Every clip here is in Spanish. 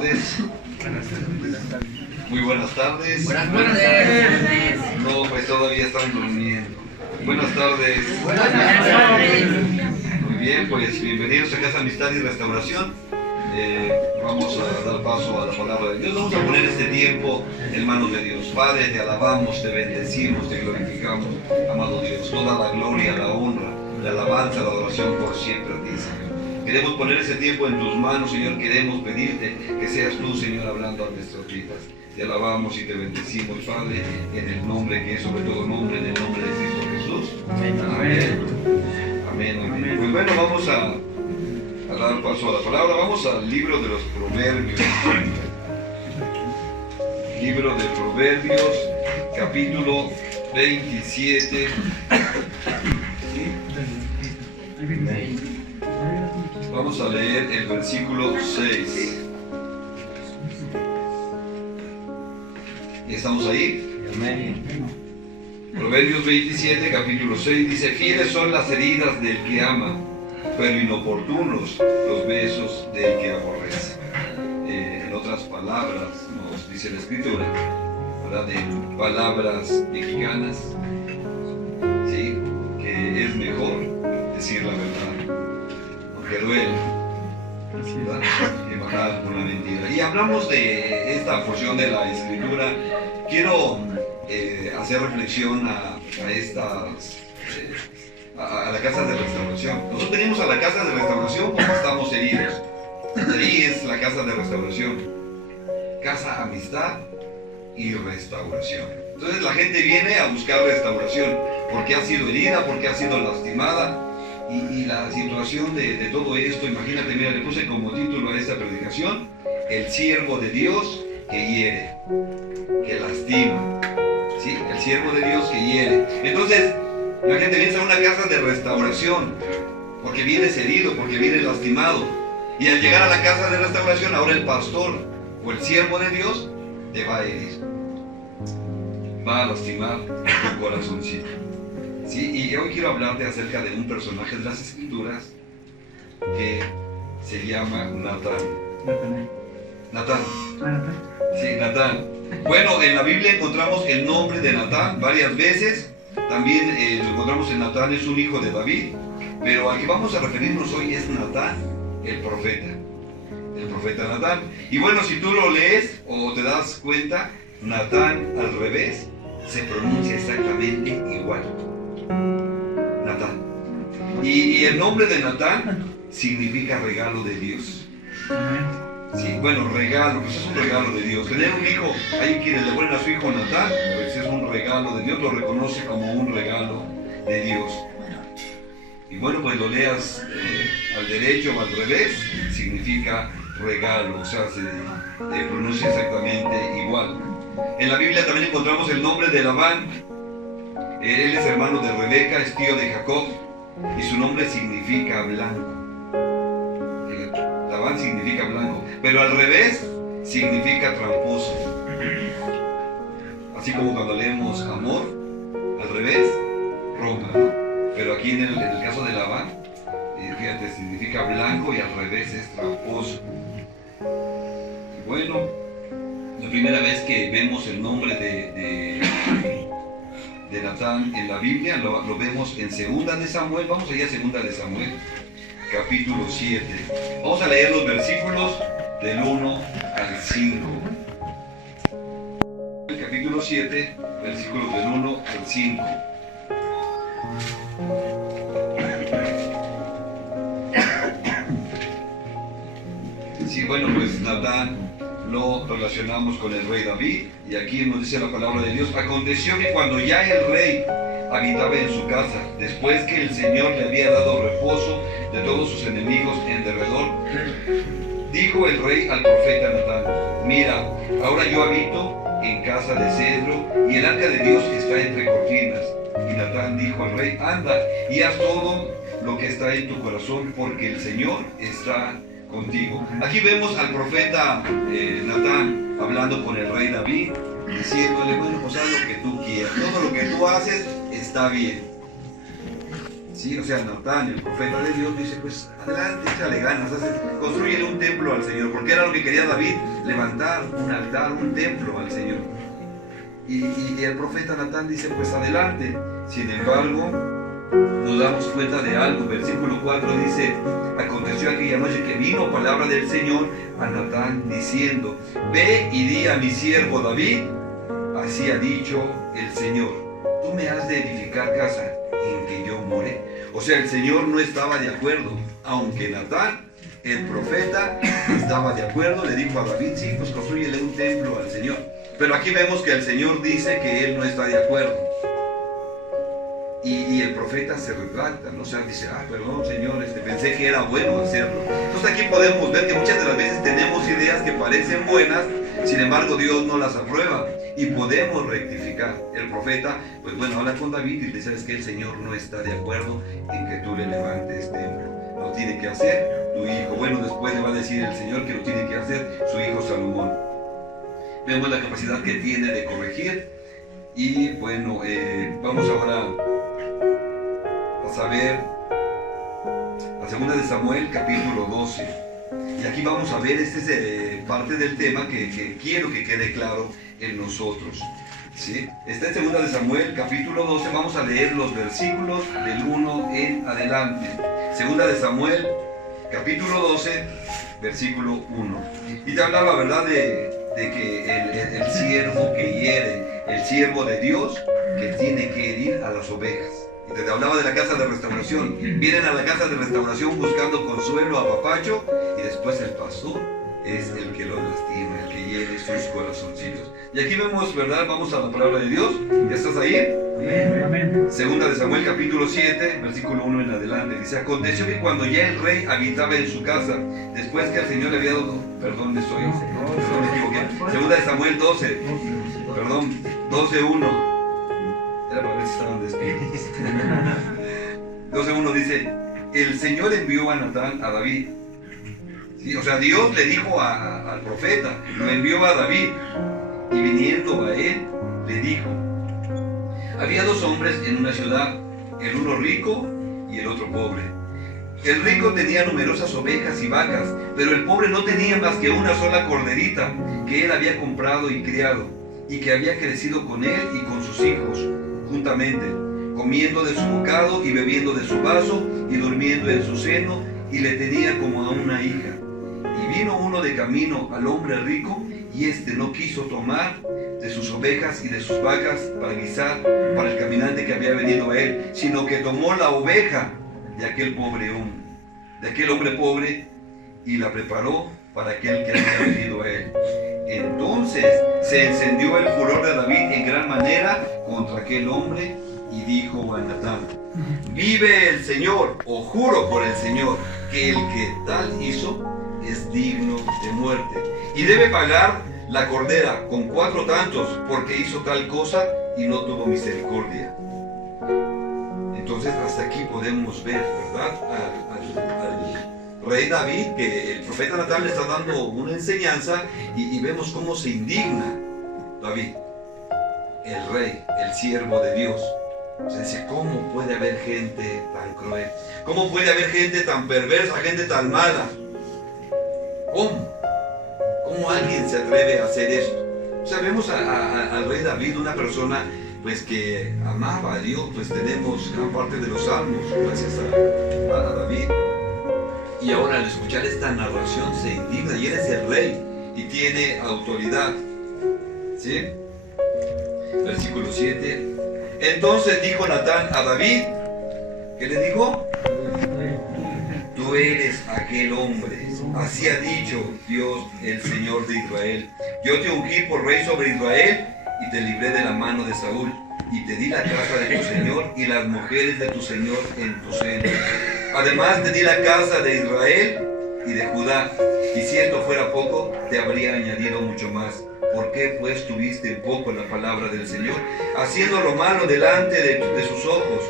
tardes. Muy buenas tardes. Buenas tardes. No, pues todavía están durmiendo. Buenas tardes. Buenas tardes. Muy bien, pues bienvenidos a Casa Amistad y Restauración. Vamos a dar paso a la palabra de Dios. Vamos a poner este tiempo en manos de Dios. Padre, te alabamos, te bendecimos, te glorificamos, amado Dios. Toda la gloria, la honra, la alabanza, la adoración por siempre a ti, Señor. Queremos poner ese tiempo en tus manos, Señor. Queremos pedirte que seas tú, Señor, hablando a nuestras vidas. Te alabamos y te bendecimos, Padre, en el nombre que es sobre todo nombre, en el nombre de Cristo Jesús. Amén. Amén. Amén. Amén. Pues bueno, vamos a dar paso a la palabra. Vamos al libro de los Proverbios. Libro de Proverbios, capítulo 27. Vamos a leer el versículo 6. ¿Estamos ahí? Amén. Proverbios 27, capítulo 6 dice: fieles son las heridas del que ama, pero inoportunos los besos del que aborrece. En otras palabras, nos dice la Escritura, ¿verdad? En palabras mexicanas, ¿sí? Que es mejor decir la verdad, aunque duele, ¿verdad? Que matar una mentira. Y hablamos de esta porción de la Escritura. Quiero hacer reflexión a la casa de restauración. Nosotros venimos a la casa de restauración porque estamos heridos. Ahí es la casa de restauración. Casa, amistad y restauración. Entonces la gente viene a buscar restauración porque ha sido herida, porque ha sido lastimada. Y la situación de todo esto, imagínate, mira, le puse como título a esta predicación: el siervo de Dios que hiere, que lastima. ¿Sí? El siervo de Dios que hiere. Entonces, la gente viene a una casa de restauración porque vienes herido, porque vienes lastimado. Y al llegar a la casa de restauración, ahora el pastor o el siervo de Dios te va a herir, va a lastimar tu corazoncito. ¿Sí? Y hoy quiero hablarte acerca de un personaje de las Escrituras que se llama Natán. Natán. Sí, Natán. Bueno, en la Biblia encontramos el nombre de Natán varias veces. También lo encontramos en Natán, es un hijo de David. Pero al que vamos a referirnos hoy es Natán, el profeta. El profeta Natán. Y bueno, si tú lo lees o te das cuenta, Natán al revés se pronuncia exactamente igual. Natán. Y el nombre de Natán significa regalo de Dios. Sí, bueno, regalo, pues es un regalo de Dios. Tener un hijo, hay quienes le ponen a su hijo Natán, pues es un regalo de Dios, lo reconoce como un regalo de Dios. Y bueno, pues lo leas al derecho o al revés, significa regalo, o sea, se pronuncia exactamente igual. En la Biblia también encontramos el nombre de Labán. Él es hermano de Rebeca, es tío de Jacob, y su nombre significa blanco. Labán significa blanco, pero al revés significa tramposo. Así como cuando leemos amor, al revés, Roma, ¿no? Pero aquí en el caso de Labán, fíjate, significa blanco y al revés es tramposo. Y bueno, la primera vez que vemos el nombre de Natán en la Biblia lo vemos en 2 de Samuel. Vamos allá a 2 de Samuel, capítulo 7. Vamos a leer los versículos del 1 al 5. El capítulo 7, versículos del 1 al 5. Sí, bueno, pues Natán lo relacionamos con el rey David, y aquí nos dice la palabra de Dios: aconteció que cuando ya el rey habitaba en su casa, después que el Señor le había dado reposo de todos sus enemigos en derredor, dijo el rey al profeta Natán: mira, ahora yo habito en casa de cedro y el arca de Dios está entre cortinas. Y Natán dijo al rey: anda y haz todo lo que está en tu corazón, porque el Señor está contigo. Aquí vemos al profeta Natán hablando con el rey David, diciéndole: bueno, pues haz lo que tú quieras, todo lo que tú haces está bien. Sí, o sea, Natán, el profeta de Dios, dice, pues adelante, échale ganas, construye un templo al Señor, porque era lo que quería David, levantar un altar, un templo al Señor. Y el profeta Natán dice, pues adelante. Sin embargo, nos damos cuenta de algo. Versículo 4 dice, aconteció aquella noche que vino palabra del Señor a Natán diciendo, ve y di a mi siervo David, así ha dicho el Señor, tú me has de edificar casa en que yo more. O sea, el Señor no estaba de acuerdo, aunque Natán, el profeta, estaba de acuerdo, le dijo a David, sí, pues construyele un templo al Señor. Pero aquí vemos que el Señor dice que él no está de acuerdo. Y el profeta se retracta, ¿no? O sea, dice, perdón, Señor, pensé que era bueno hacerlo. Entonces aquí podemos ver que muchas de las veces tenemos ideas que parecen buenas, sin embargo Dios no las aprueba y podemos rectificar. El profeta, pues bueno, habla con David y le dice, es que el Señor no está de acuerdo en que tú le levantes templo. Lo tiene que hacer tu hijo. Bueno, después le va a decir el Señor que lo tiene que hacer su hijo Salomón. Vemos la capacidad que tiene de corregir. Y bueno, vamos ahora a saber la segunda de Samuel, capítulo 12. Y aquí vamos a ver, este es parte del tema que quiero que quede claro en nosotros. ¿Sí? Está en segunda de Samuel, capítulo 12. Vamos a leer los versículos del 1 en adelante. Segunda de Samuel, capítulo 12, versículo 1. Y te hablaba, ¿verdad?, de que el siervo que hiere, el siervo de Dios que tiene que herir a las ovejas. Y te hablaba de la casa de restauración. Vienen a la casa de restauración buscando consuelo, apapacho, y después el pastor es el que los lastima, el que hiere sus corazoncitos. Y aquí vemos, ¿verdad? Vamos a la palabra de Dios. ¿Ya estás ahí? Amén. Segunda de Samuel, capítulo 7, versículo 1 en adelante. Dice, aconteció que cuando ya el rey habitaba en su casa, después que el Señor le había dado... Perdón, me equivoqué. Segunda de Samuel 12, perdón, 12:1. Era para ver si estaban despiertos. 12:1 dice, el Señor envió a Natán a David. Sí, o sea, Dios le dijo al profeta, lo envió a David. Y viniendo a él, le dijo, había dos hombres en una ciudad, el uno rico y el otro pobre. El rico tenía numerosas ovejas y vacas, pero el pobre no tenía más que una sola corderita que él había comprado y criado, y que había crecido con él y con sus hijos, juntamente, comiendo de su bocado y bebiendo de su vaso y durmiendo en su seno, y le tenía como a una hija. Y vino uno de camino al hombre rico, y éste no quiso tomar de sus ovejas y de sus vacas para guisar para el caminante que había venido a él, sino que tomó la oveja de aquel hombre pobre, y la preparó para aquel que había venido a él. Entonces se encendió el furor de David en gran manera contra aquel hombre, y dijo a Natán, vive el Señor, o juro por el Señor, que el que tal hizo es digno de muerte, y debe pagar la cordera con 4 tantos, porque hizo tal cosa y no tuvo misericordia. Entonces hasta aquí podemos ver, ¿verdad?, al rey David, que el profeta Natán le está dando una enseñanza, y vemos cómo se indigna David, el rey, el siervo de Dios. Se dice, ¿cómo puede haber gente tan cruel? ¿Cómo puede haber gente tan perversa, gente tan mala? ¿Cómo alguien se atreve a hacer esto? O sea, vemos al rey David, una persona pues que amaba a Dios. Pues tenemos gran parte de los salmos gracias a David. Y ahora al escuchar esta narración se indigna, y él es el rey y tiene autoridad. ¿Sí? Versículo 7. Entonces dijo Natán a David, ¿qué le dijo? Tú eres aquel hombre, así ha dicho Dios, el Señor de Israel. Yo te ungí por rey sobre Israel y te libré de la mano de Saúl, y te di la casa de tu Señor y las mujeres de tu Señor en tu seno. Además te di la casa de Israel y de Judá, y si esto fuera poco, te habría añadido mucho más. ¿Por qué pues tuviste poco la palabra del Señor, haciendo lo malo delante de sus ojos?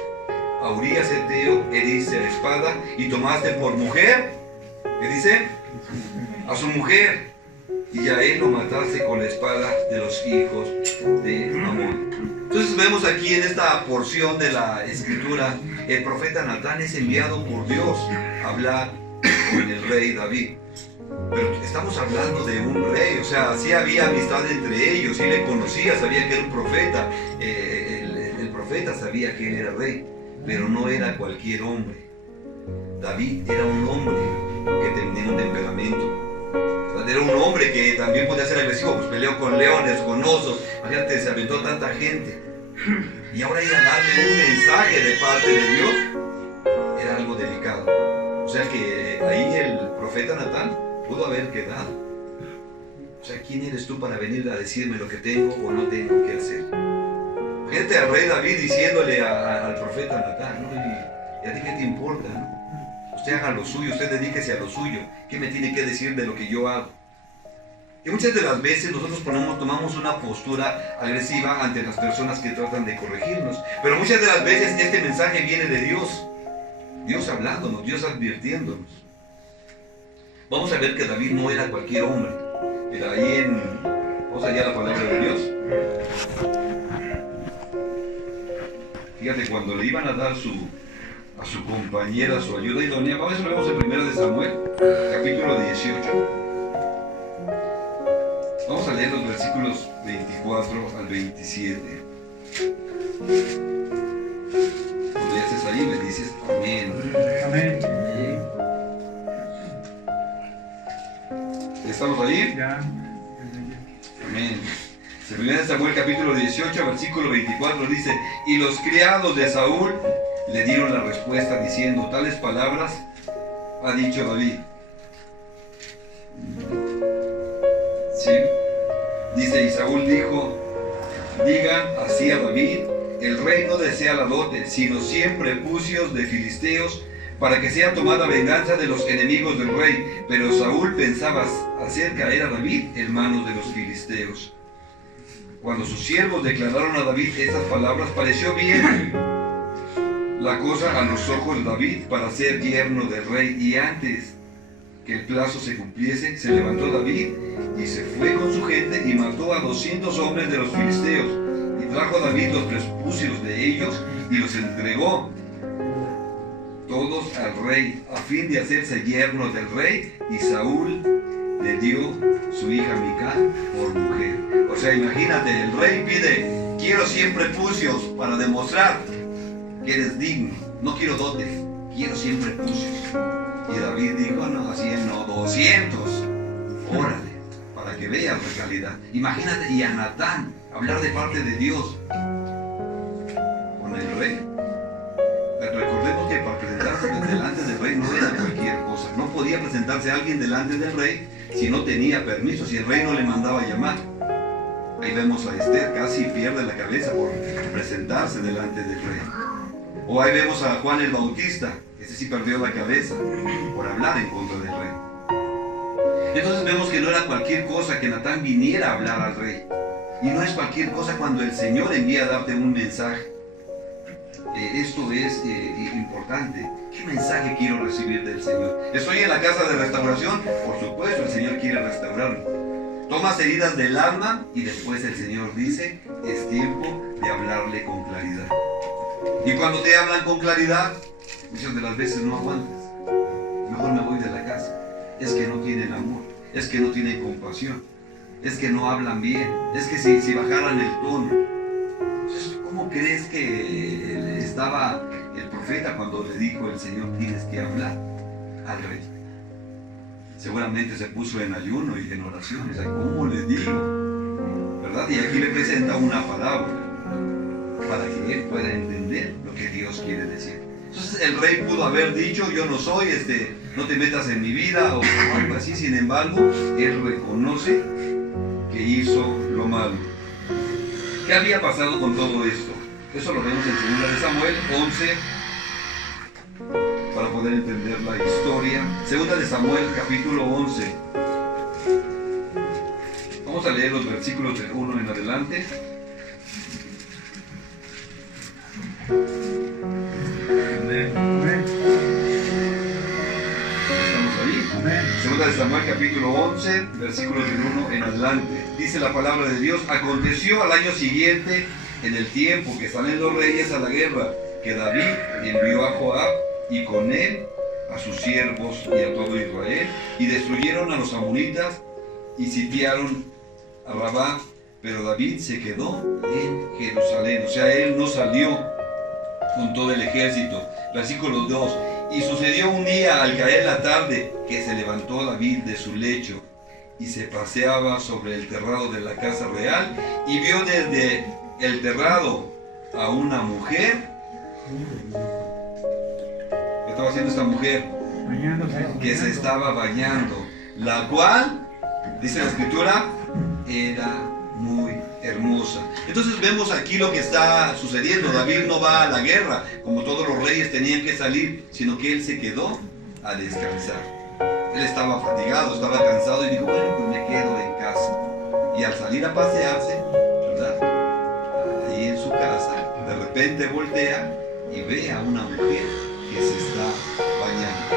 A Urías heteo heriste a la espada y tomaste por mujer, ¿qué dice? A su mujer, y a él lo matase con la espada de los hijos de Amón. Entonces vemos aquí en esta porción de la escritura, el profeta Natán es enviado por Dios a hablar con el rey David. Pero estamos hablando de un rey, o sea, sí había amistad entre ellos, sí le conocía, sabía que era un profeta, el profeta sabía que él era rey, pero no era cualquier hombre. David era un hombre que tenía un temperamento. Era un hombre que también podía ser agresivo, pues peleó con leones, con osos, imagínate, se aventó tanta gente. Y ahora ir a darle un mensaje de parte de Dios era algo delicado. O sea que ahí el profeta Natán pudo haber quedado. O sea, ¿quién eres tú para venir a decirme lo que tengo o no tengo que hacer? Imagínate al rey David diciéndole al profeta Natán, ¿no? ¿Y a ti qué te importa, no? Usted haga lo suyo, usted dedíquese a lo suyo. ¿Qué me tiene que decir de lo que yo hago? Y muchas de las veces nosotros tomamos una postura agresiva ante las personas que tratan de corregirnos. Pero muchas de las veces este mensaje viene de Dios. Dios hablándonos, Dios advirtiéndonos. Vamos a ver que David no era cualquier hombre. Mira, ahí vamos allá a la palabra de Dios. Fíjate, cuando le iban a dar a su compañera su ayuda idónea, vamos a ver en 1 de Samuel, capítulo 18. Vamos a leer los versículos 24 al 27. Cuando ya estés ahí, me dices amén. Amén. ¿Estamos ahí? Ya. Amén. 1 de Samuel, capítulo 18, versículo 24 dice: y los criados de Saúl le dieron la respuesta diciendo: tales palabras ha dicho David. ¿Sí? Dice: y Saúl dijo: digan así a David, el rey no desea la dote, sino 100 prepucios de filisteos, para que sea tomada venganza de los enemigos del rey. Pero Saúl pensaba hacer caer a David en manos de los filisteos. Cuando sus siervos declararon a David estas palabras, pareció bien la cosa a los ojos de David para ser yerno del rey, y antes que el plazo se cumpliese, se levantó David y se fue con su gente y mató a 200 hombres de los filisteos, y trajo David los prepucios de ellos y los entregó todos al rey, a fin de hacerse yerno del rey, y Saúl le dio su hija Mical por mujer. O sea, imagínate, el rey pide: quiero 100 prepucios para demostrar que eres digno, no quiero dote, quiero 100 prepucios. Y David dijo: no, 100 no, 200. Órale, para que veas la calidad. Imagínate, y a Natán hablar de parte de Dios con el rey. Recordemos que para presentarse delante del rey no era cualquier cosa. No podía presentarse alguien delante del rey si no tenía permiso, si el rey no le mandaba llamar. Ahí vemos a Esther, casi pierde la cabeza por presentarse delante del rey. O ahí vemos a Juan el Bautista, ese sí perdió la cabeza por hablar en contra del rey. Entonces vemos que no era cualquier cosa que Natán viniera a hablar al rey. Y no es cualquier cosa cuando el Señor envía a darte un mensaje. Esto es importante. ¿Qué mensaje quiero recibir del Señor? ¿Estoy en la casa de restauración? Por supuesto, el Señor quiere restaurarme. Tomas heridas del alma y después el Señor dice: es tiempo de hablarle con claridad. Y cuando te hablan con claridad, muchas de las veces no aguantas. Mejor me voy de la casa. Es que no tienen amor, es que no tienen compasión, es que no hablan bien, es que si bajaran el tono. Entonces, ¿cómo crees que estaba el profeta cuando le dijo el Señor: tienes que hablar al rey? Seguramente se puso en ayuno y en oración. O sea, ¿cómo le digo? ¿Verdad? Y aquí le presenta una palabra para que él pueda entender lo que Dios quiere decir. Entonces el rey pudo haber dicho: yo no soy, no te metas en mi vida, o algo así. Sin embargo, él reconoce que hizo lo malo. ¿Qué había pasado con todo esto? Eso lo vemos en 2 de Samuel 11, para poder entender la historia. 2 de Samuel, capítulo 11. Vamos a leer los versículos del 1 en adelante. Amén. ¿Estamos ahí? Amén. Segunda de Samuel capítulo 11, versículos del 1 en adelante. Dice la palabra de Dios: aconteció al año siguiente, en el tiempo que salen los reyes a la guerra, que David envió a Joab y con él a sus siervos y a todo Israel, y destruyeron a los amonitas y sitiaron a Rabá, pero David se quedó en Jerusalén. O sea, él no salió con todo el ejército. Versículo 2. Y sucedió un día al caer la tarde que se levantó David de su lecho y se paseaba sobre el terrado de la casa real y vio desde el terrado a una mujer. ¿Qué estaba haciendo esta mujer? Que se estaba bañando, la cual, dice la escritura, era muy hermosa. Entonces vemos aquí lo que está sucediendo. David no va a la guerra como todos los reyes tenían que salir, sino que él se quedó a descansar. Él estaba fatigado, estaba cansado y dijo, bueno, pues me quedo en casa. Y al salir a pasearse, ¿verdad?, ahí en su casa, de repente voltea y ve a una mujer que se está bañando.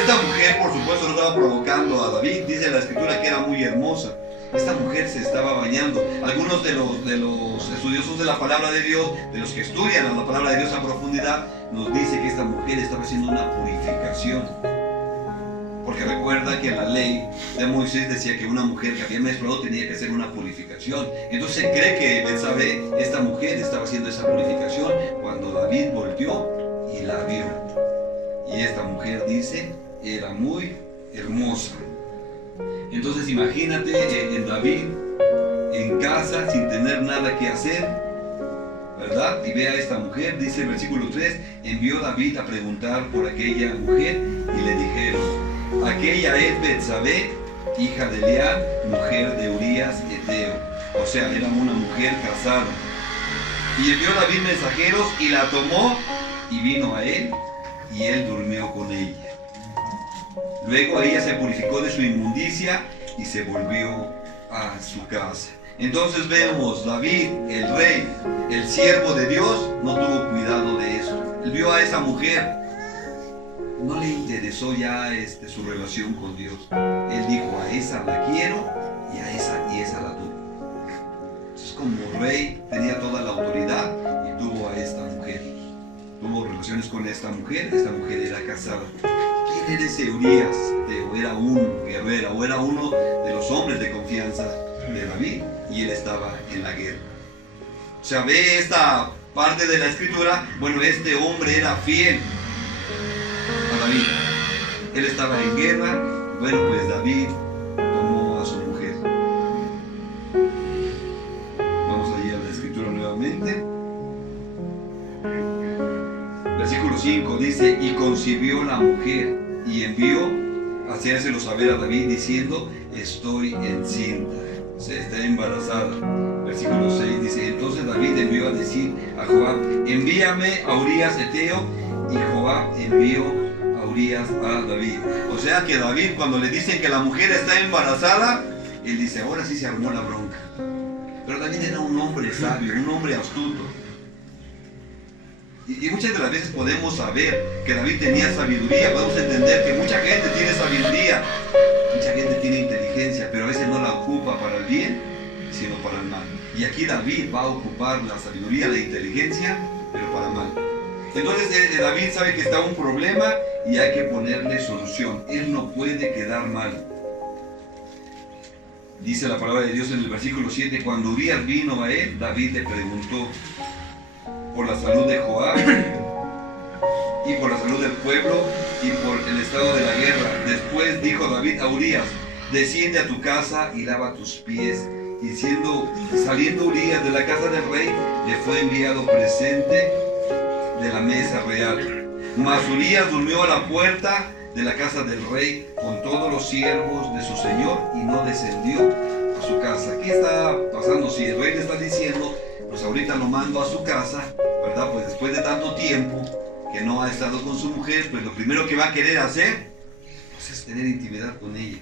Esta mujer, por supuesto, no estaba provocando a David. Dice la escritura que era muy hermosa. Esta mujer se estaba bañando. Algunos de los estudiosos de la palabra de Dios, de los que estudian la palabra de Dios a profundidad, nos dice que esta mujer estaba haciendo una purificación. Porque recuerda que la ley de Moisés decía que una mujer que había menstruado tenía que hacer una purificación. Entonces se cree que Betsabé, esta mujer, estaba haciendo esa purificación cuando David volteó y la vio. Y esta mujer, dice, era muy hermosa. Entonces imagínate en David, en casa, sin tener nada que hacer, ¿verdad? Y ve a esta mujer, dice el versículo 3, envió David a preguntar por aquella mujer y le dijeron, aquella es Betsabé, hija de Eliab, mujer de Urías Eteo. O sea, era una mujer casada. Y envió David mensajeros y la tomó y vino a él y él durmió con ella. Luego ella se purificó de su inmundicia y se volvió a su casa. Entonces vemos, David, el rey, el siervo de Dios, no tuvo cuidado de eso. Él vio a esa mujer, no le interesó ya su relación con Dios. Él dijo, a esa la quiero y esa la tuvo. Entonces, como rey tenía toda la autoridad y tuvo a esta mujer. Tuvo relaciones con esta mujer era casada. ¿Quién era ese Urías? O era un guerrero, o era uno de los hombres de confianza de David, y él estaba en la guerra. O sea, ve esta parte de la escritura. Bueno, este hombre era fiel a David. Él estaba en guerra. Bueno, pues David tomó a su mujer. Vamos allí a la escritura nuevamente. Versículo 5 dice, y concibió la mujer y envió a hacérselo saber a David diciendo, estoy encinta, se está embarazada. Versículo 6 dice, entonces David envió a decir a Joab, envíame a Urías Eteo, y Joab envió a Urías a David. O sea que David, cuando le dicen que la mujer está embarazada, él dice, ahora sí se armó la bronca. Pero David era un hombre sabio, un hombre astuto. Y muchas de las veces podemos saber que David tenía sabiduría, podemos entender que mucha gente tiene sabiduría, mucha gente tiene inteligencia, pero a veces no la ocupa para el bien, sino para el mal. Y aquí David va a ocupar la sabiduría, la inteligencia, pero para mal. Entonces David sabe que está un problema y hay que ponerle solución. Él no puede quedar mal. Dice la palabra de Dios en el versículo 7, cuando Urías vino a él, David le preguntó por la salud de Joab y por la salud del pueblo y por el estado de la guerra. Después dijo David a Urías, desciende a tu casa y lava tus pies. Y saliendo Urías de la casa del rey, le fue enviado presente de la mesa real. Mas Urías durmió a la puerta de la casa del rey con todos los siervos de su señor y no descendió a su casa. ¿Qué está pasando? Si el rey le está diciendo, pues ahorita lo mando a su casa, ¿verdad? Pues después de tanto tiempo que no ha estado con su mujer, pues lo primero que va a querer hacer, pues es tener intimidad con ella.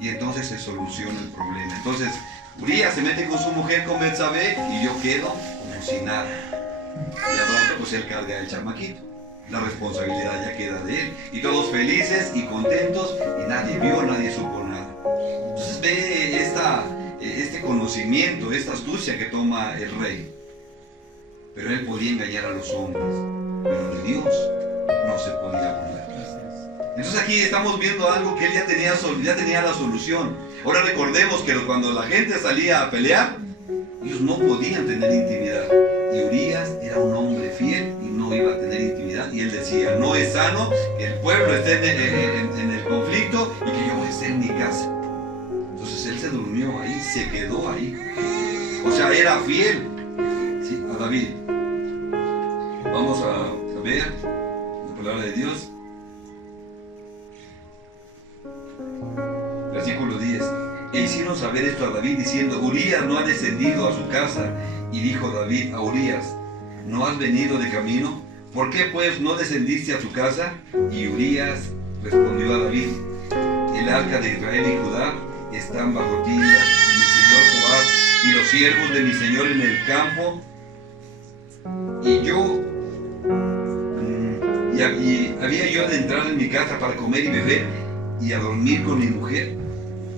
Y entonces se soluciona el problema. Entonces Urías se mete con su mujer, con Betsabé, y yo quedo como si nada. Y al rato pues él carga el chamaquito. la responsabilidad ya queda de él. Y todos felices y contentos, y nadie vio, nadie supo nada. Entonces ve este conocimiento, esta astucia que toma el rey. Pero él podía engañar a los hombres, pero de Dios no se podía burlar. Entonces aquí estamos viendo algo que él ya tenía la solución. Ahora recordemos que cuando la gente salía a pelear, ellos no podían tener intimidad. Y Urías era un hombre fiel y no iba a tener intimidad. Y él decía, no es sano que el pueblo esté en el conflicto y que yo esté en mi casa. Entonces él se durmió ahí, se quedó ahí. O sea, era fiel, ¿sí?, a David. Vamos a ver la palabra de Dios. Versículo 10. E hicieron saber esto a David diciendo, Urías no ha descendido a su casa. Y dijo David a Urías, ¿no has venido de camino? ¿Por qué pues no descendiste a su casa? Y Urías respondió a David, el arca de Israel y Judá están bajo tienda, y mi señor Joab y los siervos de mi señor en el campo, y yo había yo de entrar en mi casa para comer y beber y a dormir con mi mujer,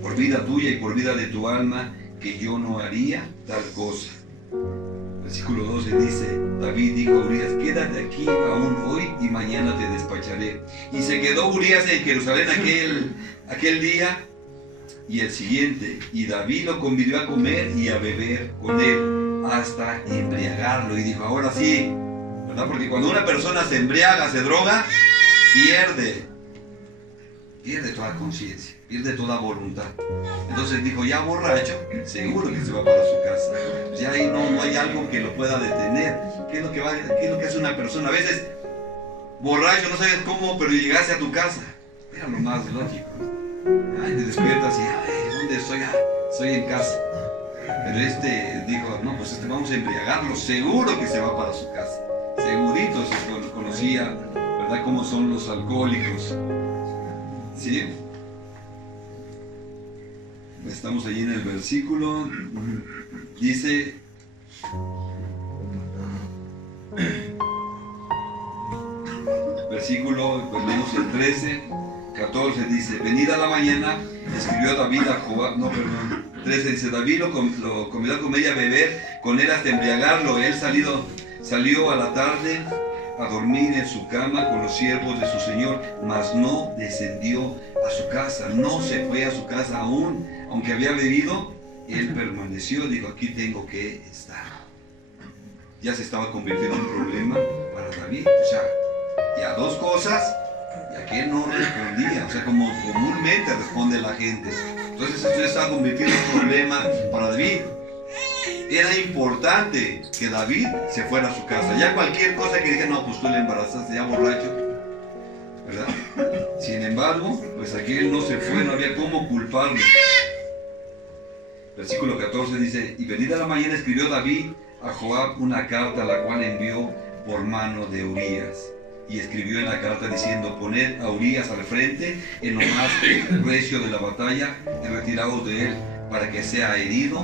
por vida tuya y por vida de tu alma, que yo no haría tal cosa. Versículo 12 dice, David dijo a Urías, quédate aquí aún hoy y mañana te despacharé. Y se quedó Urías en Jerusalén aquel día y el siguiente, y David lo convidó a comer y a beber con él hasta embriagarlo. Y dijo, ahora sí, ¿verdad? Porque cuando una persona se embriaga, se droga, pierde toda conciencia, pierde toda voluntad. Entonces dijo, ya borracho, seguro que se va para su casa. Ya ahí no hay algo que lo pueda detener. ¿Qué es lo que hace una persona? A veces, borracho, no sabes cómo, pero llegaste a tu casa. Era lo más lógico. Ay, te despiertas y, ay, ¿dónde estoy? Ah, estoy en casa. Pero dijo, no, pues vamos a embriagarlo, seguro que se va para su casa. Segurito se conocía, ¿verdad?, cómo son los alcohólicos. ¿Sí? Estamos allí en el versículo. Dice, versículo, pues leemos el 13, 14, dice, venida la mañana, escribió David a Joab, 13 dice, David lo convidó a comer y a beber con él hasta embriagarlo. Él salió a la tarde a dormir en su cama con los siervos de su señor, mas no descendió a su casa, no se fue a su casa aún, aunque había bebido, él permaneció, dijo, aquí tengo que estar. Ya se estaba convirtiendo en un problema para David, o sea, ya dos cosas, ya que él no respondía, o sea, como comúnmente responde la gente. Entonces esto ya estaba convirtiendo en un problema para David. Era importante que David se fuera a su casa. Ya cualquier cosa que diga, no, pues tú le embarazaste, ya borracho, ¿verdad? Sin embargo, pues aquí él no se fue, no había cómo culparlo. Versículo 14 dice, y venida la mañana escribió David a Joab una carta, la cual envió por mano de Urías. Y escribió en la carta diciendo, poned a Urías al frente en lo más recio de la batalla y retiraos de él, para que sea herido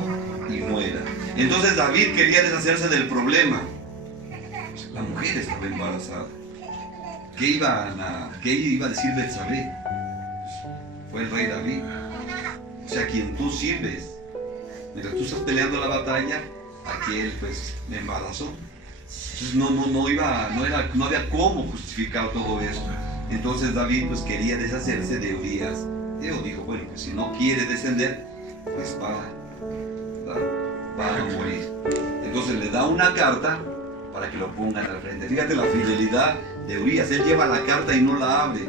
y muera. Entonces David quería deshacerse del problema. La mujer estaba embarazada. ¿Qué iba a decir Betsabé? Fue el rey David. O sea, quien tú sirves. Mientras tú estás peleando la batalla, aquel pues me embarazó. Entonces no había cómo justificar todo esto. Entonces David pues quería deshacerse de Urías. Dios dijo, bueno, pues si no quiere descender, pues va a morir. Entonces le da una carta para que lo pongan al frente. Fíjate la fidelidad de Urías. Él lleva la carta y no la abre.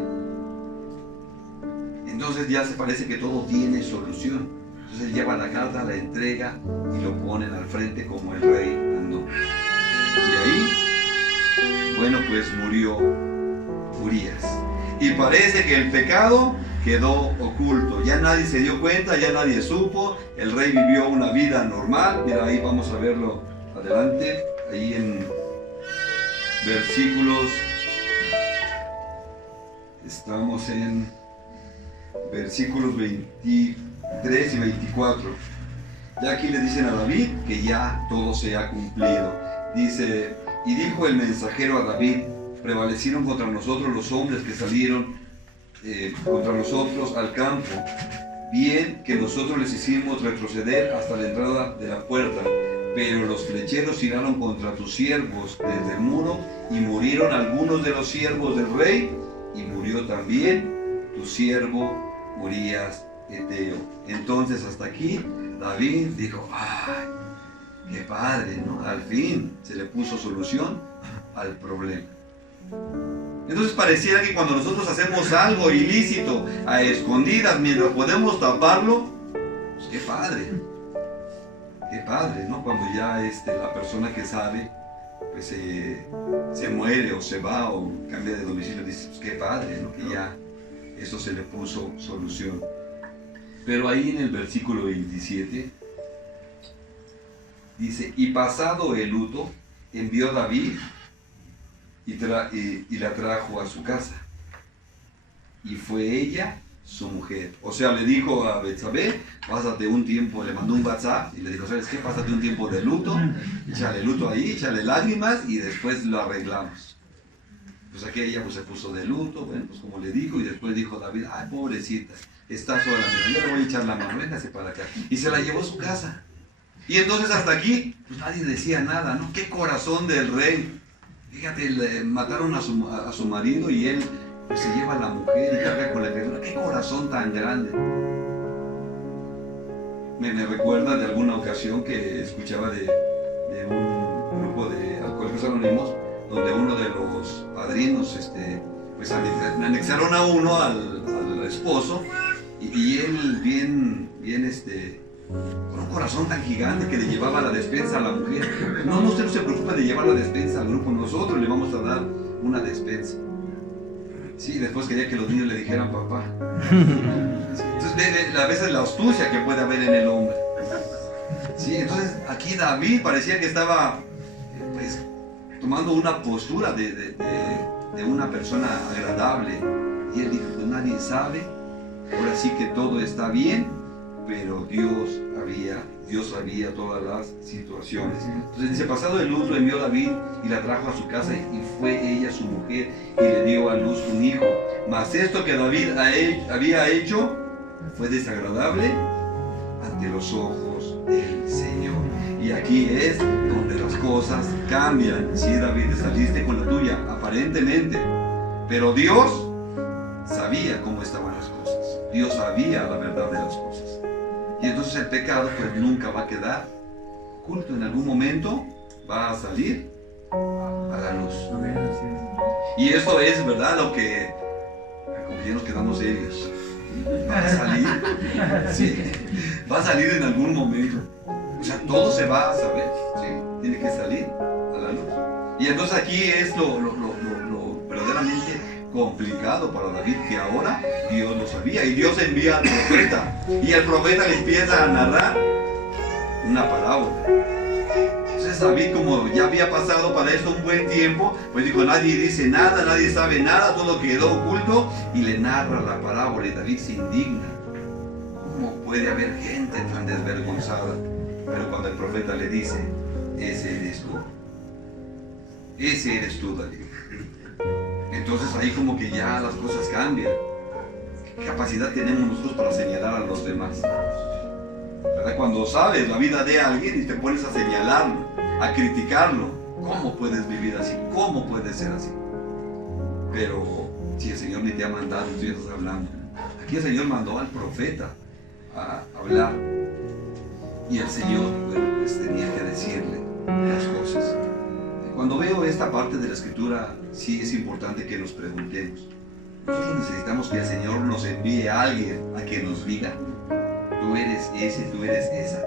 Entonces ya se parece que todo tiene solución. Entonces él lleva la carta, la entrega y lo ponen al frente como el rey mandó. Y ahí, bueno, pues murió Urías. Y parece que el pecado quedó oculto. Ya nadie se dio cuenta, ya nadie supo. El rey vivió una vida normal. Mira, ahí vamos a verlo adelante. Ahí en versículos. Estamos en versículos 23 y 24. Ya aquí le dicen a David que ya todo se ha cumplido. Dice, y dijo el mensajero a David, prevalecieron contra nosotros los hombres que salieron contra nosotros al campo. Bien que nosotros les hicimos retroceder hasta la entrada de la puerta, pero los flecheros tiraron contra tus siervos desde el muro y murieron algunos de los siervos del rey, y murió también tu siervo Urías Eteo. Entonces hasta aquí David dijo, ¡ay, qué padre!, ¿no? Al fin se le puso solución al problema. Entonces pareciera que cuando nosotros hacemos algo ilícito a escondidas, mientras podemos taparlo, pues qué padre, ¿no? Cuando ya la persona que sabe, pues se muere o se va o cambia de domicilio, dice, pues qué padre, ¿no? Que ya esto se le puso solución. Pero ahí en el versículo 27 dice, y pasado el luto, envió David y la trajo a su casa. Y fue ella su mujer. O sea, le dijo a Betsabé, pásate un tiempo, le mandó un WhatsApp y le dijo, ¿sabes qué? Pásate un tiempo de luto, échale luto ahí, échale lágrimas y después lo arreglamos. Pues aquella pues se puso de luto, bueno, pues como le dijo, y después dijo David, ay, pobrecita, está sola, mira, yo le voy a echar la mano, véngase para acá. Y se la llevó a su casa. Y entonces hasta aquí, pues nadie decía nada, ¿no? ¡Qué corazón del rey! Fíjate, le mataron a su marido y él pues, se lleva a la mujer y carga con la criatura. ¡Qué corazón tan grande! Me recuerda de alguna ocasión que escuchaba de un grupo de Alcohólicos Anónimos, donde uno de los padrinos pues anexaron a uno al esposo y él bien con un corazón tan gigante que le llevaba la despensa a la mujer. No, usted no se preocupe de llevar la despensa al grupo, nosotros le vamos a dar una despensa. Sí, después quería que los niños le dijeran papá. Sí, entonces a veces la astucia que puede haber en el hombre. Sí, entonces aquí David parecía que estaba pues tomando una postura de una persona agradable. Y él dijo, pues nadie sabe, ahora sí que todo está bien, pero Dios sabía todas las situaciones. Entonces dice, pasado el luto envió David y la trajo a su casa y fue ella su mujer y le dio a luz un hijo. Mas esto que David había hecho fue desagradable ante los ojos del Señor. Y aquí es donde las cosas cambian. Sí, David, saliste con la tuya, aparentemente, pero Dios sabía cómo estaban las cosas. Dios sabía la verdad de las cosas. Y entonces el pecado pues nunca va a quedar oculto. En algún momento va a salir a la luz. Y esto es, ¿verdad? Lo que, como que ya nos quedamos serios, va a salir. Sí, va a salir en algún momento. O sea, todo se va a saber. ¿Sí? Tiene que salir a la luz. Y entonces aquí es lo verdaderamente complicado para David, que ahora Dios lo sabía y Dios envía al profeta y el profeta le empieza a narrar una parábola. Entonces David, como ya había pasado para esto un buen tiempo, pues dijo, nadie dice nada, nadie sabe nada, todo quedó oculto, y le narra la parábola y David se indigna. ¿Cómo puede haber gente tan desvergonzada? Pero cuando el profeta le dice, ese eres tú, David. Entonces ahí como que ya las cosas cambian. ¿Qué capacidad tenemos nosotros para señalar a los demás? ¿Verdad? Cuando sabes la vida de alguien y te pones a señalarlo, a criticarlo, ¿cómo puedes vivir así? ¿Cómo puedes ser así? Pero si el Señor ni te ha mandado, tú ya estás hablando. Aquí el Señor mandó al profeta a hablar y el Señor, bueno, pues tenía que decirle las cosas. Cuando veo esta parte de la Escritura, sí es importante que nos preguntemos. Nosotros necesitamos que el Señor nos envíe a alguien a que nos diga, tú eres ese, tú eres esa.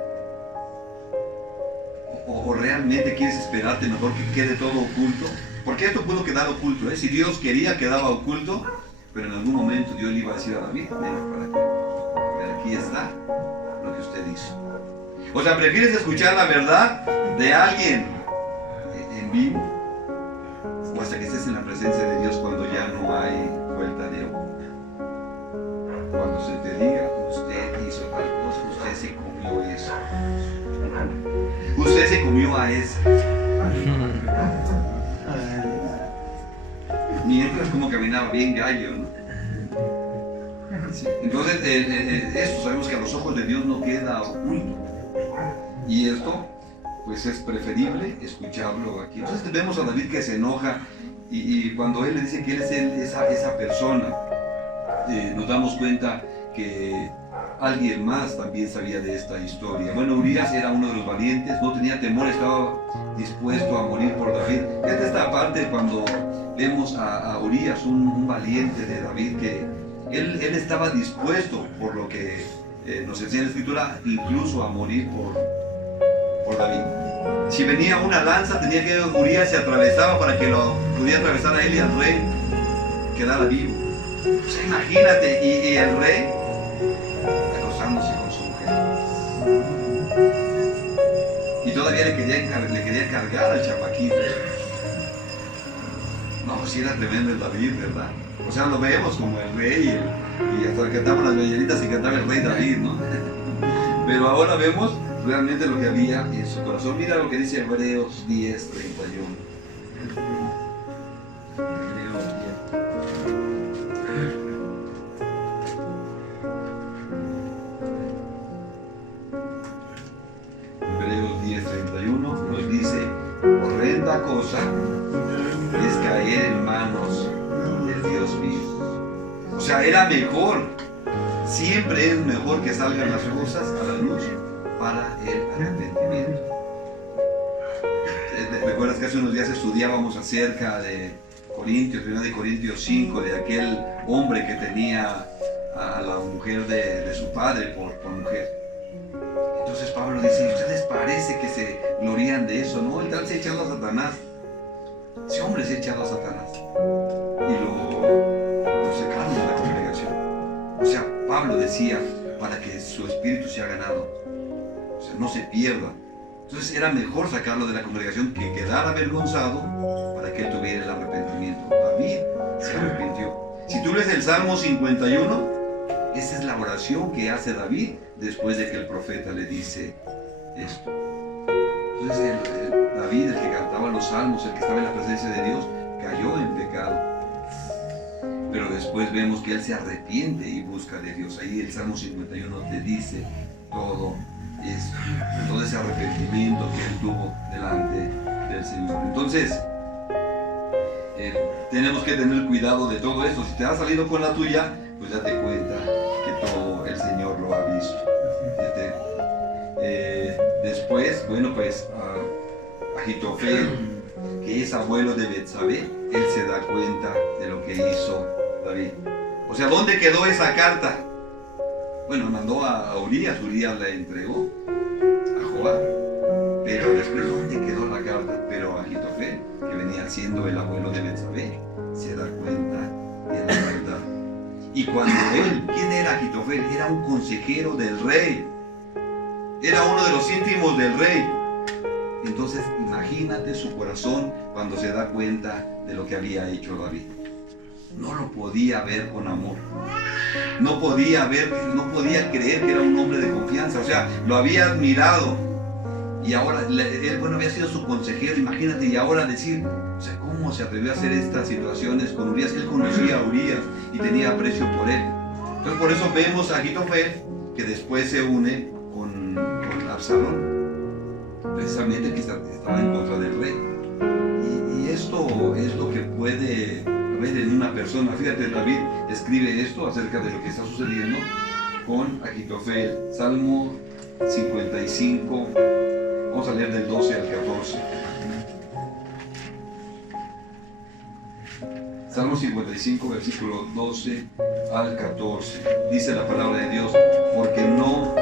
O realmente quieres esperarte mejor que quede todo oculto. Porque esto pudo quedar oculto, ¿eh? Si Dios quería, quedaba oculto, pero en algún momento Dios le iba a decir a David, venga para acá. A ver, aquí está lo que usted hizo. O sea, ¿prefieres escuchar la verdad de alguien en vivo o hasta que estés en la presencia de Dios cuando ya no hay vuelta de hoja? Cuando se te diga, usted hizo tal cosa, usted se comió eso, usted se comió a esa. mientras como caminaba bien gallo, ¿no? Sí. Entonces, esto sabemos que a los ojos de Dios no queda oculto. Y esto, pues es preferible escucharlo aquí. Entonces vemos a David que se enoja y cuando él le dice que él es esa persona, nos damos cuenta que alguien más también sabía de esta historia. Bueno, Urías era uno de los valientes, no tenía temor, estaba dispuesto a morir por David. Fíjate esta parte cuando vemos a Urías, un valiente de David, que él estaba dispuesto, por lo que nos enseña la Escritura, incluso a morir por David. Si venía una lanza, tenía que Urías se atravesaba para que lo pudiera atravesar a él y al rey quedara vivo. O sea, imagínate, y el rey acosándose con su mujer. Y todavía le quería cargar al chamaquito. No, si era tremendo el David, ¿verdad? O sea, lo vemos como el rey y hasta cantaban las mañanitas y cantaba el rey David, ¿no? Pero ahora vemos realmente lo que había en su corazón. Mira lo que dice Hebreos 10, 31. Hebreos 10, 31 nos dice: horrenda cosa es caer en manos del Dios vivo. O sea, era mejor, siempre es mejor que salgan las cosas a la luz para el arrepentimiento. ¿Recuerdas que hace unos días estudiábamos acerca de Corintios, 1 de Corintios 5, de aquel hombre que tenía a la mujer de su padre por mujer? Entonces Pablo dice: ¿y ustedes parece que se glorían de eso? No, el tal se ha echado a Satanás. Ese hombre se ha echado a Satanás y lo sacaron de la congregación. O sea, Pablo decía, para que su espíritu sea ganado, o sea, no se pierda. Entonces era mejor sacarlo de la congregación que quedar avergonzado para que él tuviera el arrepentimiento. David se arrepintió. Si tú lees el Salmo 51, esa es la oración que hace David después de que el profeta le dice esto. Entonces David, el que cantaba los salmos, el que estaba en la presencia de Dios, cayó en pecado. Pero después vemos que él se arrepiente y busca de Dios. Ahí el Salmo 51 te dice todo ese arrepentimiento que él tuvo delante del Señor. Entonces, tenemos que tener cuidado de todo esto. Si te has salido con la tuya, pues date cuenta que todo el Señor lo ha visto. Después, bueno, pues Ahitofel, que es abuelo de Betsabé, él se da cuenta de lo que hizo David. O sea, ¿dónde quedó esa carta? Bueno, mandó a Urías la entregó a Joab, pero después, ¿dónde quedó la carta? Pero Ahitofel, que venía siendo el abuelo de Betsabé, se da cuenta de la verdad. Y cuando ¿quién era Ahitofel? Era un consejero del rey, era uno de los íntimos del rey. Entonces, imagínate su corazón cuando se da cuenta de lo que había hecho David. No lo podía ver con amor. No podía creer que era un hombre de confianza. O sea, lo había admirado. Y ahora, él, bueno, había sido su consejero, imagínate, y ahora decir, o sea, ¿cómo se atrevió a hacer estas situaciones con Urías? Él conocía a Urías y tenía aprecio por él. Entonces, por eso vemos a Ahitofel, que después se une con Absalón, precisamente que estaba en contra del rey. Y esto es lo que puede haber en una persona. Fíjate, David escribe esto acerca de lo que está sucediendo con Ahitofel. Salmo 55, vamos a leer del 12 al 14. Salmo 55, versículo 12 al 14. Dice la palabra de Dios: porque no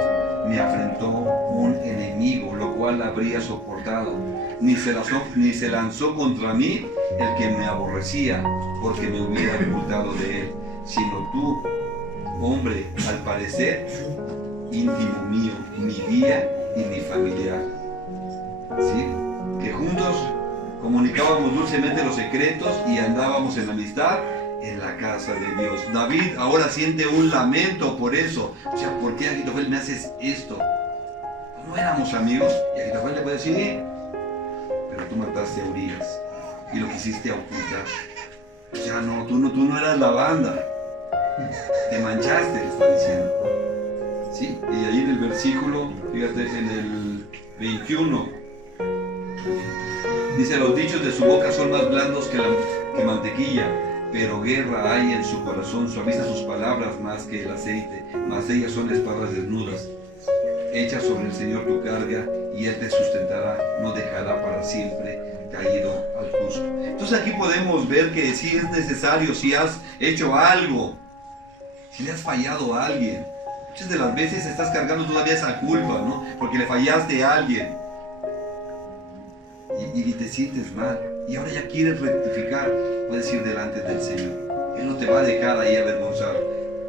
me afrentó un enemigo, lo cual habría soportado, ni se lanzó contra mí el que me aborrecía, porque me hubiera ocultado de él, sino tú, hombre, al parecer íntimo mío, mi guía y mi familiar. ¿Sí? Que juntos comunicábamos dulcemente los secretos y andábamos en amistad en la casa de Dios. David ahora siente un lamento por eso. O sea, ¿por qué, Ahitofel, me haces esto? ¿No éramos amigos? Y Ahitofel le puede decir, pero tú mataste a Urías y lo quisiste ocultar. Ya no, tú no eras la banda. Te manchaste, le está diciendo. ¿Sí? Y ahí en el versículo, fíjate, en el 21, dice: los dichos de su boca son más blandos que mantequilla, pero guerra hay en su corazón. Suaviza sus palabras más que el aceite, mas ellas son espadas desnudas. Echa sobre el Señor tu carga y Él te sustentará, no dejará para siempre caído al justo. Entonces aquí podemos ver que si es necesario, si has hecho algo, si le has fallado a alguien, muchas de las veces estás cargando todavía esa culpa, ¿no? Porque le fallaste a alguien y te sientes mal, y ahora ya quieres rectificar. Puedes ir delante del Señor. Él no te va a dejar ahí avergonzar.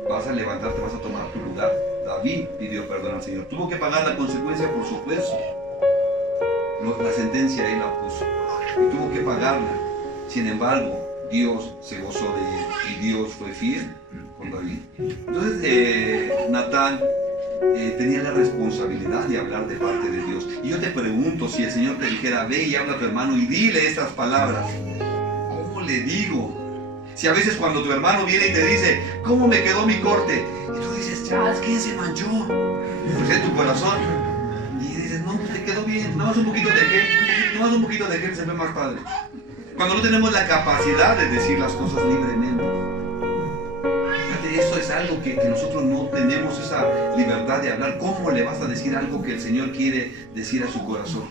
Vas a levantarte, vas a tomar tu lugar. David pidió perdón al Señor. Tuvo que pagar la consecuencia por supuesto. La sentencia Él la puso y tuvo que pagarla. Sin embargo, Dios se gozó de él y Dios fue fiel con David. Entonces, Natán tenía la responsabilidad de hablar de parte de Dios. Y yo te pregunto, si el Señor te dijera: ve y habla a tu hermano y dile estas palabras, ¿cómo le digo? Si a veces cuando tu hermano viene y te dice: ¿cómo me quedó mi corte? Y tú dices: ya, es que se manchó. Pues en tu corazón. Y dices: no, pues te quedó bien. Nada más un poquito de gel. Nada más un poquito de gel se ve más padre. Cuando no tenemos la capacidad de decir las cosas libremente. Fíjate, eso es algo que nosotros no tenemos esa libertad de hablar. ¿Cómo le vas a decir algo que el Señor quiere decir a su corazón?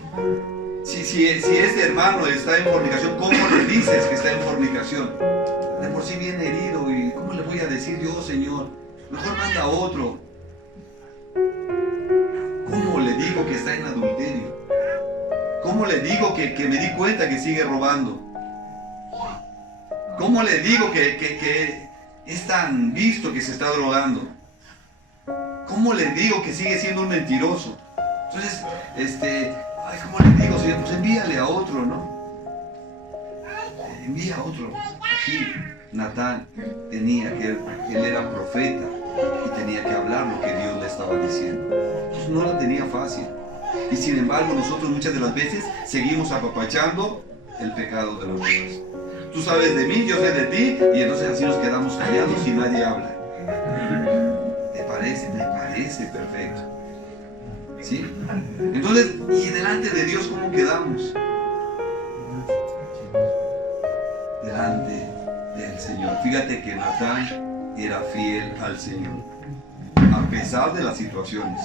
Si este hermano está en fornicación, ¿cómo le dices que está en fornicación? De por sí viene herido, y ¿cómo le voy a decir yo, Señor? Mejor manda a otro. ¿Cómo le digo que está en adulterio? ¿Cómo le digo que me di cuenta que sigue robando? ¿Cómo le digo que es tan visto que se está drogando? ¿Cómo le digo que sigue siendo un mentiroso? Entonces, ¿cómo le digo, Señor? Pues envíale a otro, ¿no? Envía a otro. Aquí Natán tenía que, él era profeta y tenía que hablar lo que Dios le estaba diciendo. Entonces no la tenía fácil. Y sin embargo nosotros muchas de las veces seguimos apapachando el pecado de los demás. Tú sabes de mí, yo sé de ti, y entonces así nos quedamos callados y nadie habla. ¿Te parece? Me parece perfecto. ¿Sí? Entonces, ¿y delante de Dios cómo quedamos? Delante del Señor. Fíjate que Natán era fiel al Señor, a pesar de las situaciones,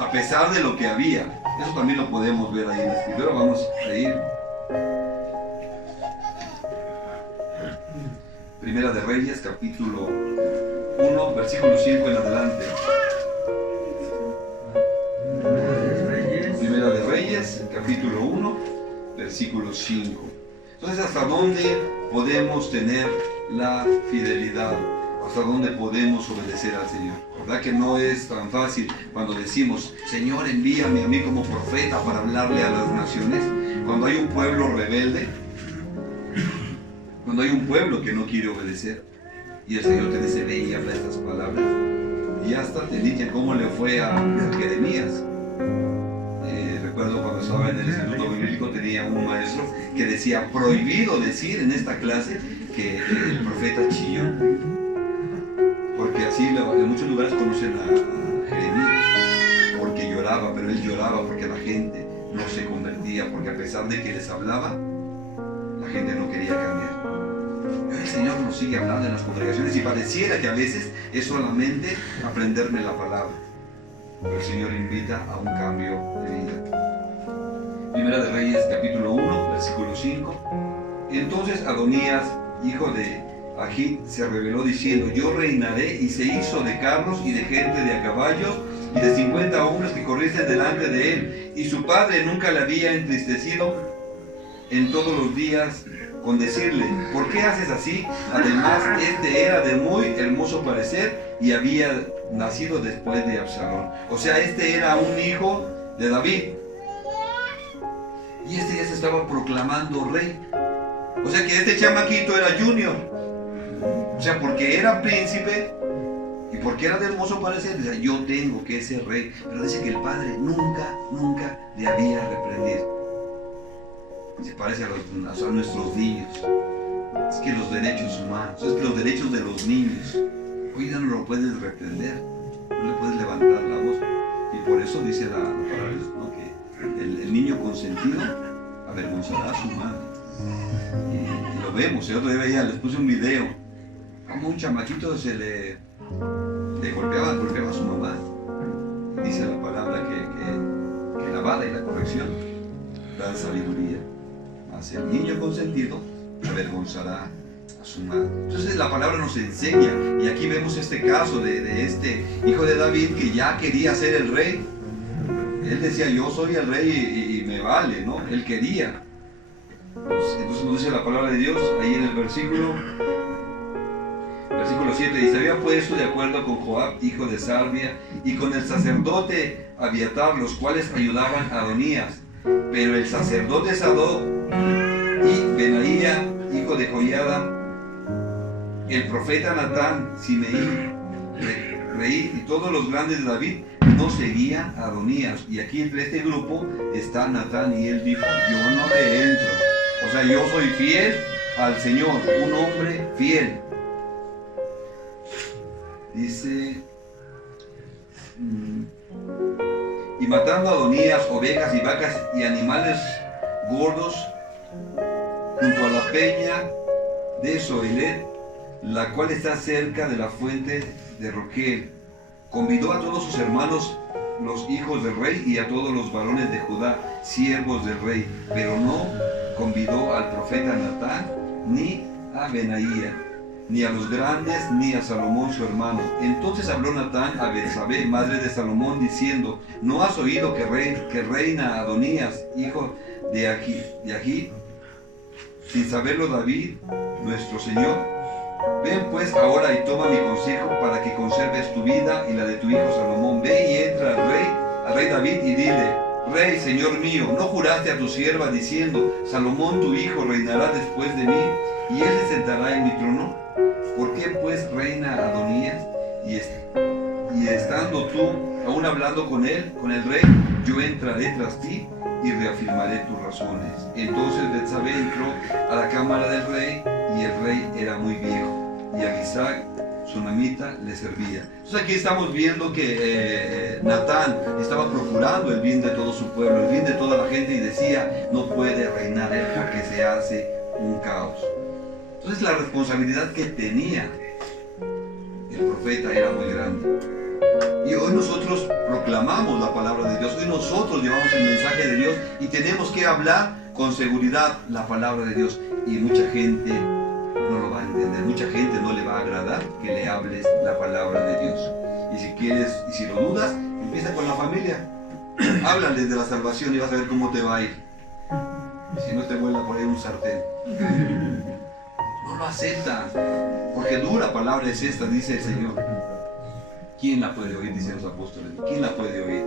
a pesar de lo que había. Eso también lo podemos ver ahí en la escritura. Vamos a ir. Primera de Reyes, capítulo 1, versículo 5 en adelante. Primera de Reyes, capítulo 1, versículo 5. Entonces, ¿hasta dónde podemos tener la fidelidad? ¿Hasta dónde podemos obedecer al Señor? ¿Verdad que no es tan fácil cuando decimos: Señor, envíame a mí como profeta para hablarle a las naciones? Cuando hay un pueblo rebelde, cuando hay un pueblo que no quiere obedecer, y el Señor te dice: ve y habla estas palabras. Y hasta te dicen cómo le fue a Jeremías. Recuerdo cuando estaba en el instituto bíblico, tenía un maestro que decía: prohibido decir en esta clase que el profeta chilló, porque así en muchos lugares conocen a Jeremías, porque lloraba, pero él lloraba porque la gente no se convertía, porque a pesar de que les hablaba, la gente no quería cambiar. Pero el Señor nos sigue hablando en las congregaciones y pareciera que a veces es solamente aprenderme la palabra, pero el Señor invita a un cambio de vida. Primera de Reyes, capítulo 1, versículo 5. Entonces Adonías, hijo de Agit, se rebeló diciendo: yo reinaré, y se hizo de carros y de gente de a caballos y de 50 hombres que corriesen delante de él. Y su padre nunca le había entristecido en todos los días con decirle: ¿por qué haces así? Además, este era de muy hermoso parecer y había nacido después de Absalón. O sea, este era un hijo de David. Y este ya se estaba proclamando rey. O sea que este chamaquito era junior. O sea, porque era príncipe y porque era de hermoso parecer, decía: yo tengo que ser rey. Pero dice que el padre nunca le había reprendido. Se parece a nuestros niños. Es que los derechos humanos, es que los derechos de los niños. Hoy ya no lo puedes reprender, no le puedes levantar la voz. Y por eso dice la palabra, ¿no? Que el niño consentido avergonzará a su madre. Y lo vemos. El otro día veía, les puse un video, como un chamaquito le golpeaba a su mamá. Dice la palabra que la vara y la corrección dan sabiduría. Mas el niño consentido avergonzará a su madre. Entonces la palabra nos enseña, y aquí vemos este caso de este hijo de David que ya quería ser el rey. Él decía, yo soy el rey y me vale, ¿no? Él quería. Entonces nos dice la palabra de Dios ahí en el versículo 7, y se había puesto de acuerdo con Joab, hijo de Sarvia, y con el sacerdote Abiatar, los cuales ayudaban a Adonías. Pero el sacerdote Sadoc y Benaía, hijo de Joiada, el profeta Natán, Simeí, Rey y todos los grandes de David no seguían a Adonías. Y aquí entre este grupo está Natán, y él dijo, yo no le entro. O sea, yo soy fiel al Señor, un hombre fiel. Dice, y matando a Adonías, ovejas y vacas y animales gordos junto a la peña de Zohelet, la cual está cerca de la fuente de Roquel. Convidó a todos sus hermanos, los hijos del rey, y a todos los varones de Judá, siervos del rey, pero no convidó al profeta Natán, ni a Benaía, ni a los grandes, ni a Salomón su hermano. Entonces habló Natán a Betsabé, madre de Salomón, diciendo, ¿no has oído que reina Adonías, hijo de Agit, sin saberlo David, nuestro Señor? Ven pues ahora y toma mi consejo para que conserves tu vida y la de tu hijo Salomón. Ve y entra al rey David, y dile, Rey, Señor mío, ¿no juraste a tu sierva diciendo, Salomón tu hijo reinará después de mí, y él se sentará en mi trono? ¿Por qué pues reina Adonías? Y estando tú aún hablando con él, con el rey, yo entraré tras ti y reafirmaré tus razones. Entonces Betsabé entró a la cámara del rey, y el rey era muy viejo, y Abisag, sunamita, le servía. Entonces aquí estamos viendo que Natán estaba procurando el bien de todo su pueblo, el bien de toda la gente, y decía, no puede reinar él porque se hace un caos. Entonces la responsabilidad que tenía el profeta era muy grande. Y hoy nosotros proclamamos la palabra de Dios, hoy nosotros llevamos el mensaje de Dios, y tenemos que hablar con seguridad la palabra de Dios. Y mucha gente no lo va a entender, mucha gente no le va a agradar que le hables la palabra de Dios. Y si quieres, y si lo dudas, empieza con la familia. Háblales de la salvación y vas a ver cómo te va a ir. Si no te vuela por ahí un sartén. No lo aceptan, porque dura palabra es esta, dice el Señor. ¿Quién la puede oír? Dicen los apóstoles. ¿Quién la puede oír?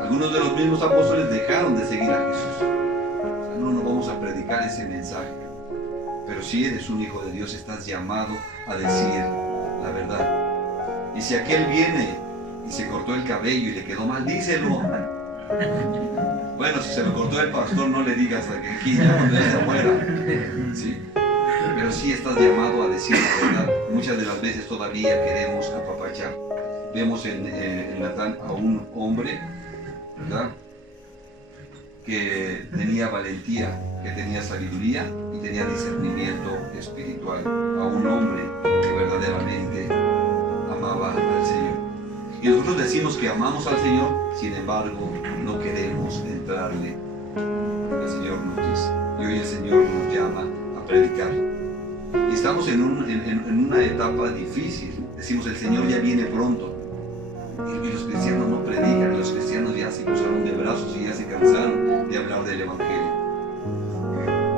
Algunos de los mismos apóstoles dejaron de seguir a Jesús. O sea, no nos vamos a predicar ese mensaje. Pero si eres un hijo de Dios, estás llamado a decir la verdad. Y si aquel viene y se cortó el cabello y le quedó mal, díselo. Bueno, si se lo cortó el pastor, no le digas a que aquí ya cuando él se muera. ¿Sí? Pero sí estás llamado a decir la verdad. Muchas de las veces todavía queremos apapachar. Vemos en Natán a un hombre, ¿verdad?, que tenía valentía, que tenía sabiduría y tenía discernimiento espiritual. A un hombre que verdaderamente amaba al Señor. Y nosotros decimos que amamos al Señor, sin embargo, no queremos entrarle. El Señor nos dice. Y hoy el Señor nos llama a predicar. Y estamos en una etapa difícil. Decimos, el Señor ya viene pronto. Y los cristianos no predican, y los cristianos ya se cruzaron de brazos y ya se cansaron de hablar del Evangelio.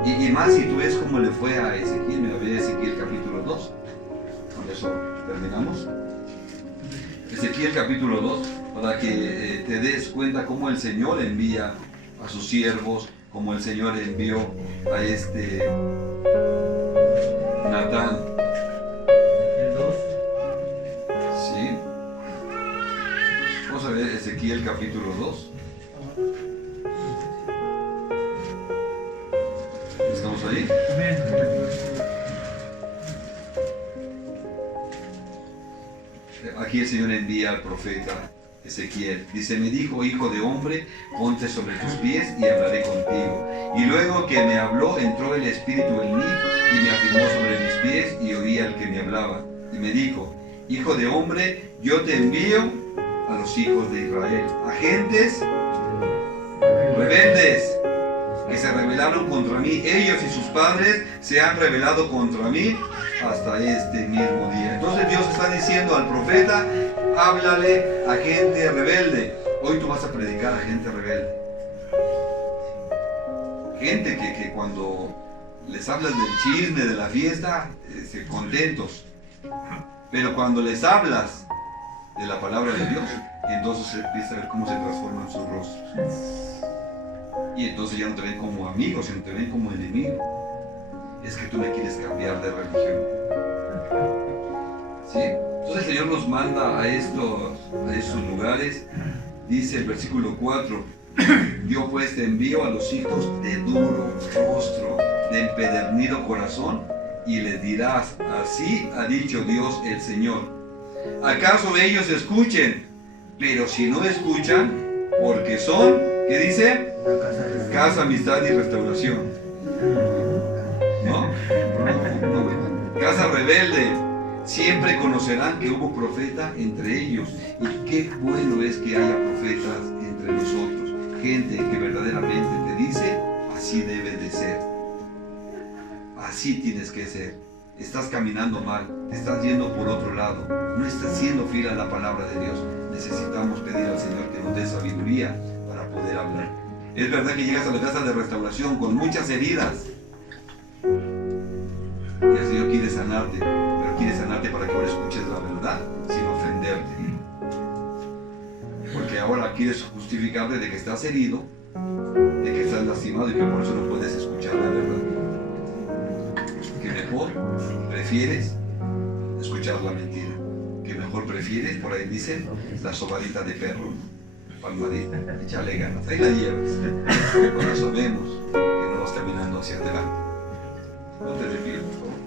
Y más si tú ves cómo le fue a Ezequiel. Me voy a Ezequiel capítulo 2. Con eso terminamos. Ezequiel capítulo 2, para que te des cuenta cómo el Señor envía a sus siervos, como el Señor envió a este Natán. ¿Sí? Vamos a ver Ezequiel capítulo 2. ¿Estamos ahí? aquí el Señor envía al profeta Ezequiel. Dice, me dijo, hijo de hombre, ponte sobre tus pies y hablaré contigo. Y luego que me habló, entró el Espíritu en mí y me afirmó sobre mis pies y oí al que me hablaba. Y me dijo, hijo de hombre, yo te envío a los hijos de Israel, a gentes rebeldes que se rebelaron contra mí. Ellos y sus padres se han rebelado contra mí hasta este mismo día. Entonces Dios está diciendo al profeta, háblale a gente rebelde. Hoy tú vas a predicar a gente rebelde. Gente que cuando les hablas del chisme, de la fiesta, contentos. Pero cuando les hablas de la palabra de Dios, entonces se empieza a ver cómo se transforman sus rostros. Y entonces ya no te ven como amigos, sino te ven como enemigo. Es que tú le quieres cambiar de religión. ¿Sí? Entonces el Señor nos manda a estos lugares. Dice el versículo 4, yo pues te envío a los hijos de duro rostro, de empedernido corazón, y les dirás, así ha dicho Dios el Señor. ¿Acaso ellos escuchen? Pero si no escuchan, porque son, ¿qué dice? Casa, amistad y restauración. ¿No? Casa rebelde. Siempre conocerán que hubo profeta entre ellos. Y qué bueno es que haya profetas entre nosotros. Gente que verdaderamente te dice, así debe de ser. Así tienes que ser. Estás caminando mal, estás yendo por otro lado, no estás siendo fiel a la palabra de Dios. Necesitamos pedir al Señor que nos dé sabiduría para poder hablar. Es verdad que llegas a la casa de restauración con muchas heridas y el Señor quiere sanarte, pero quiere sanarte para que ahora escuches la verdad sin ofenderte. Porque ahora quieres justificarte de que estás herido, de que estás lastimado y que por eso no puedes escuchar la verdad. Que mejor prefieres escuchar la mentira, que mejor prefieres, por ahí dicen, la sobadita de perro, palmadita, échale ganas, ahí la llevas. Con eso vemos que no vas caminando hacia adelante. No te refieres, por favor.